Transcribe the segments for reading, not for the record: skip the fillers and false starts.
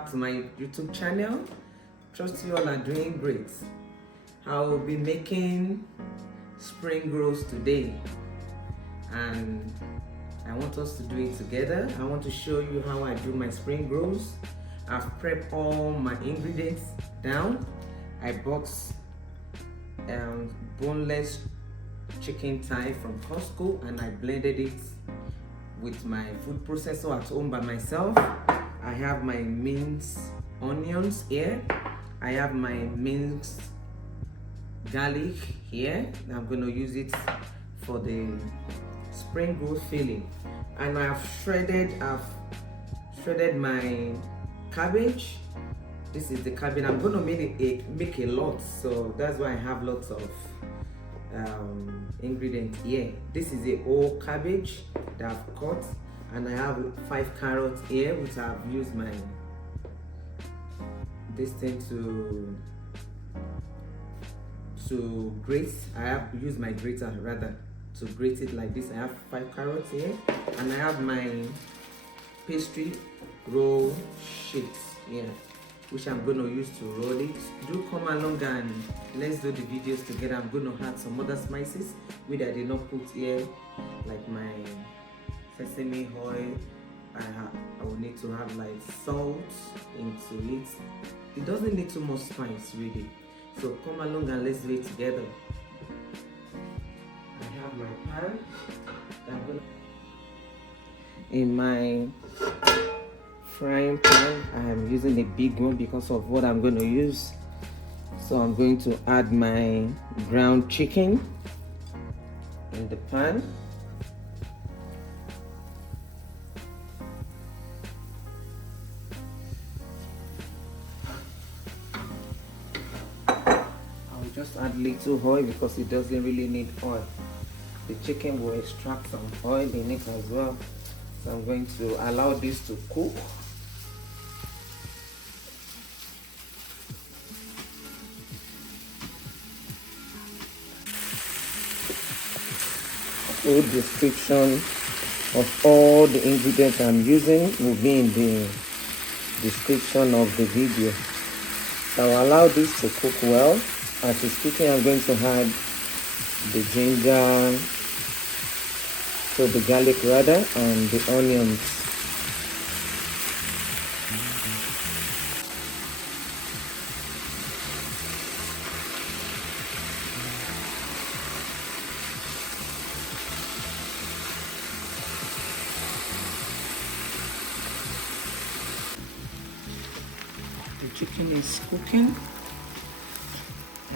back to my YouTube channel. Trust you all are doing great. I will be making spring rolls today, and I want us to do it together. I want to show you how I do my spring rolls. I've prepped all my ingredients down. I bought boneless chicken thigh from Costco, and I blended it with my food processor at home by myself. I have my minced onions here. I have my minced garlic here. I'm going to use it for the spring roll filling. And I've shredded my cabbage. This is the cabbage. I'm going to make a lot, so that's why I have lots of ingredients here. This is a whole cabbage that I've cut, and I have 5 carrots here, which I've used my this thing to grate. I have used my grater rather to grate it like this. I have 5 carrots here, and I have my pastry roll sheets here, which I'm going to use to roll it. Do come along and let's do the videos together. I'm going to add some other spices which I did not put here, like my sesame oil. I will need to have like salt into it. It doesn't need too much spice really. So come along and let's do it together. I have my pan. In my frying pan, I am using a big one because of what I'm going to use. So I'm going to add my ground chicken in the pan. I'll just add little oil because it doesn't really need oil. The chicken will extract some oil in it as well. So I'm going to allow this to cook. Full description of all the ingredients I'm using will be in the description of the video. So I'll allow this to cook well. As it's cooking, I'm going to add the ginger, so the garlic rather, and the onions. The chicken is cooking,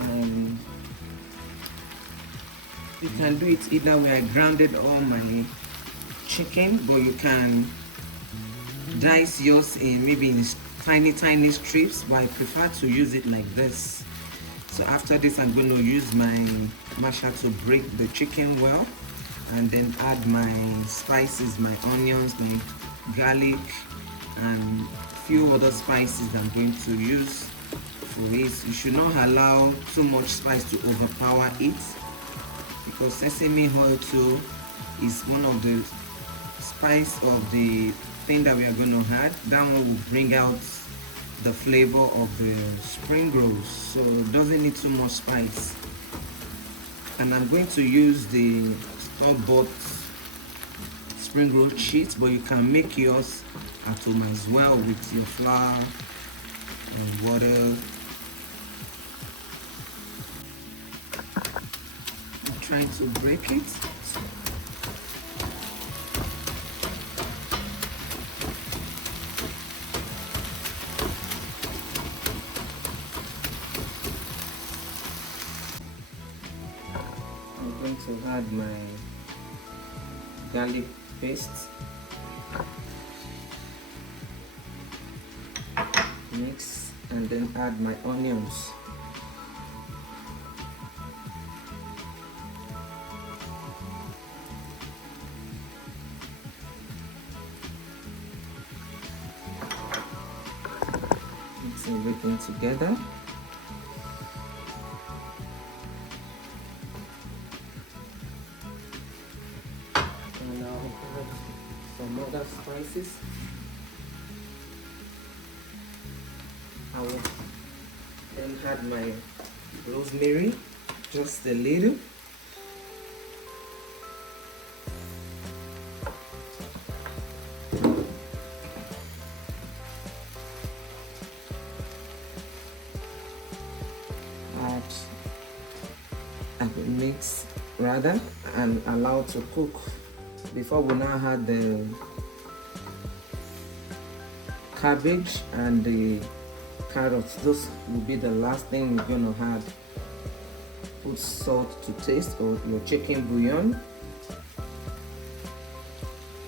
and you can do it either way. I grounded all my chicken, but you can dice yours in maybe in tiny strips, but I prefer to use it like this. So after this, I'm going to use my masher to break the chicken well, and then add my spices, my onions, my garlic, and few other spices I'm going to use for this. You should not allow too much spice to overpower it, because sesame oil too is one of the spice of the thing that we are going to add. That one will bring out the flavor of the spring rolls, so it doesn't need too much spice. And I'm going to use the store-bought spring roll sheets, but you can make yours at home as well with your flour and water. I'm trying to break it. I'm going to add my garlic paste. Mix and then add my onions. Mix everything together. And now add some other spices. I will then add my rosemary, just a little. And mix rather and allow to cook before we now add the cabbage and the carrots. Those will be the last thing we're gonna add. Put salt to taste or your chicken bouillon,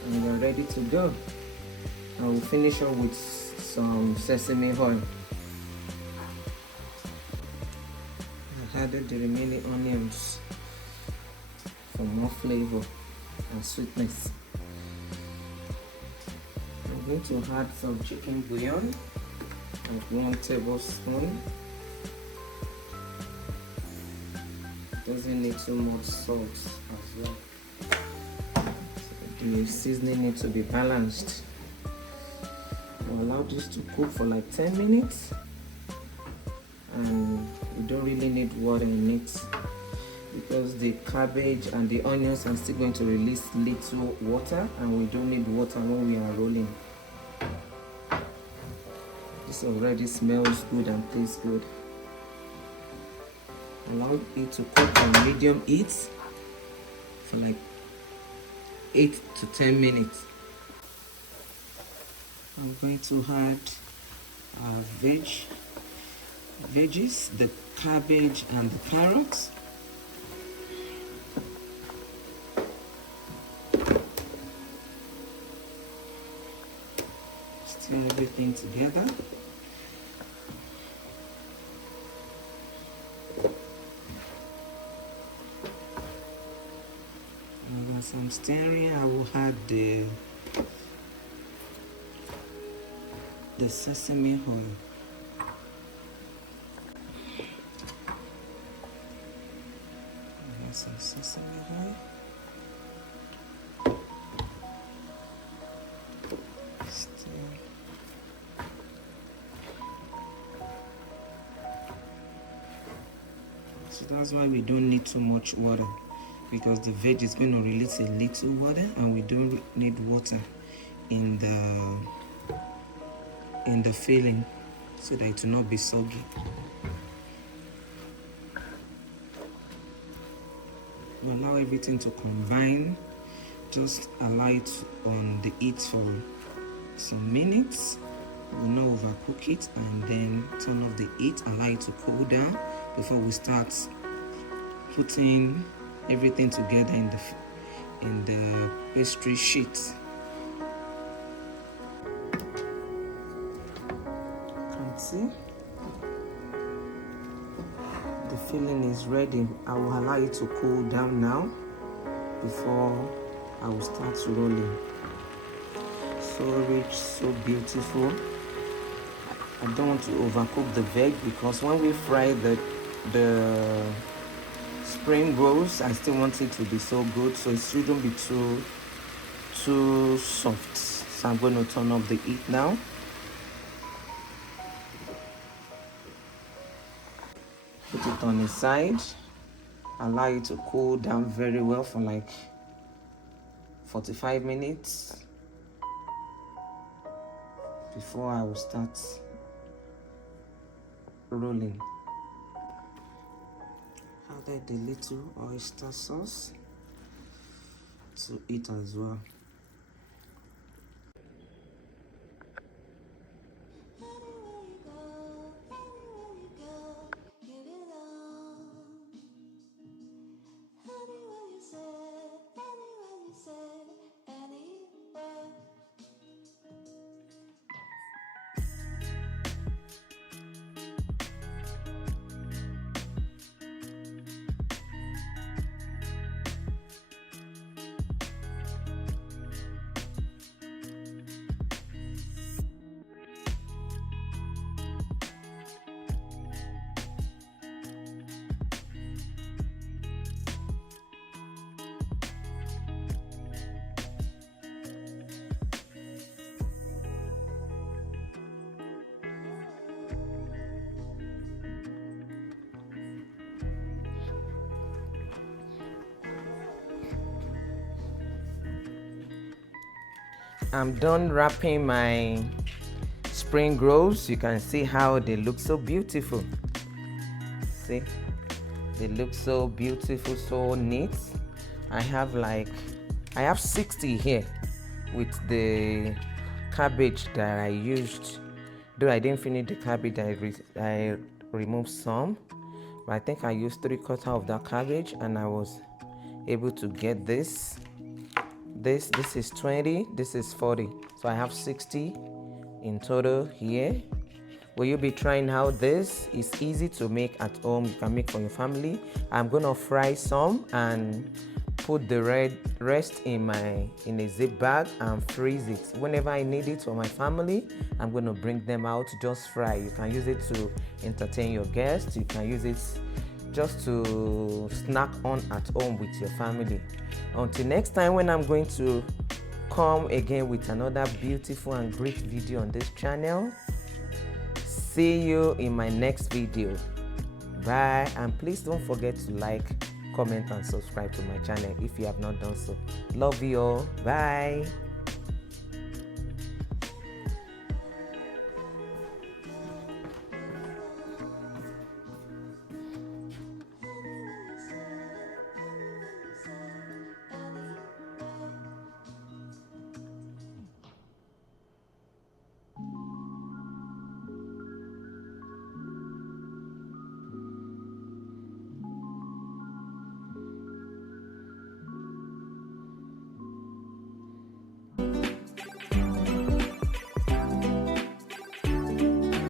and we're ready to go. I will finish up with some sesame oil. I added the remaining onions for more flavor and sweetness. I'm going to add some chicken bouillon, like 1 tablespoon. Doesn't need too much salt as well. So the seasoning needs to be balanced. I'll allow this to cook for like 10 minutes, and we don't really need water in it because the cabbage and the onions are still going to release little water, and we don't need water when we are rolling. This already smells good and tastes good. Allow it to cook on medium heat for like 8 to 10 minutes. I'm going to add veggies, the cabbage and the carrots. Stir everything together. And as I'm stirring, I will add the sesame oil. Some sesame oil. Stir. So that's why we don't need too much water, because the veg is going to release a little water, and we don't need water in the filling so that it will not be soggy. We allow everything to combine. Just allow it on the heat for some minutes. We'll not overcook it, and then turn off the heat, allow it to cool down before we start putting everything together in the pastry sheet. See, the filling is ready. I will allow it to cool down now before I will start rolling. So rich, so beautiful. I don't want to overcook the veg, because when we fry the spring rolls, I still want it to be so good, so it shouldn't be too soft. So I'm going to turn off the heat now. Put it on the side, allow it to cool down very well for like 45 minutes before I will start rolling. Added a little oyster sauce to it as well. I'm done wrapping my spring rolls. You can see how they look so beautiful. See, they look so beautiful, so neat. I have 60 here with the cabbage that I used. Though I didn't finish the cabbage, I removed some, but I think I used 3/4 of that cabbage, and I was able to get this. This is 20, this is 40, so I have 60 in total here. Will you be trying out this? It's easy to make at home. You can make for your family. I'm gonna fry some and put the rest in a zip bag and freeze it. Whenever I need it for my family, I'm gonna bring them out, just fry. You can use it to entertain your guests. You can use it just to snack on at home with your family. Until next time, when I'm going to come again with another beautiful and great video on this channel. See you in my next video. Bye, and please don't forget to like, comment and subscribe to my channel if you have not done so. Love you all. Bye.